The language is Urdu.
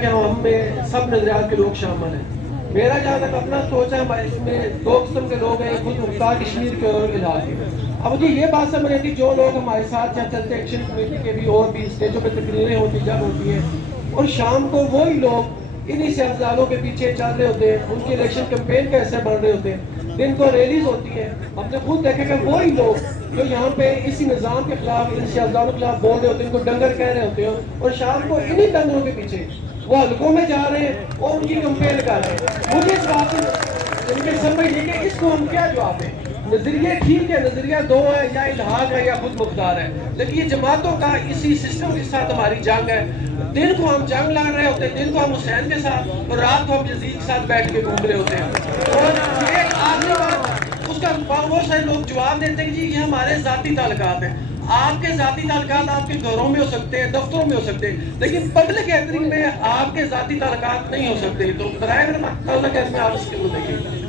کہ ہم میں سب نظریات کے لوگ شامل ہیں. میرا جہاں تک اپنا سوچ ہے ہمارے اس میں دو قسم کے لوگ ہیں, خود مختار کشمیر کے اور علاقے. اب مجھے یہ بات سمجھ آتی جو لوگ ہمارے ساتھ چلتے ایکشن کمیٹی کے بھی اور بھی اسٹیجوں پہ تقریریں ہوتی جب ہوتی ہیں, اور شام کو وہی لوگ انہی سیاستدانوں کے پیچھے چل رہے ہوتے ہیں, ان کی الیکشن کمپین کا حصہ بن رہے ہوتے ہیں. دن کو ریلیز ہوتی ہے, ہم نے خود دیکھا کہ وہی لوگ جو یہاں پہ اسی نظام کے خلاف ان سیاستدانوں کے خلاف بول رہے ہوتے ہیں, ان کو ڈنگر کہہ رہے ہوتے ہیں, اور شام کو انہی ڈنگروں کے پیچھے وہ حلقوں میں جا رہے ہیں اور ان کی کمپین کر رہے ہیں. مجھے اس بات سے سمجھ نہیں کہ اس کو ہم کیا جواب دیں. نظریے ٹھیک ہے, نظریہ دو ہے, یا الحاق ہے یا خود مختار ہے, لیکن یہ جماعتوں کا اسی سسٹم کے ساتھ ہماری جنگ ہے. دن کو ہم جنگ لڑ رہے ہوتے ہیں, دن کو ہم حسین کے ساتھ, اور رات کو ہم یزید کے ساتھ بیٹھ کے گھوم رہے ہوتے ہیں. اور ایک آخری بات, اس کا بہت سارے لوگ جواب دیتے ہیں کہ جی یہ ہمارے ذاتی تعلقات ہیں. آپ کے ذاتی تعلقات آپ کے گھروں میں ہو سکتے ہیں, دفتروں میں ہو سکتے ہیں, لیکن پبلک گیدرنگ میں آپ کے ذاتی تعلقات نہیں ہو سکتے. تو برائے کرم اللہ کے میں آپ اس کے کو دیکھیں.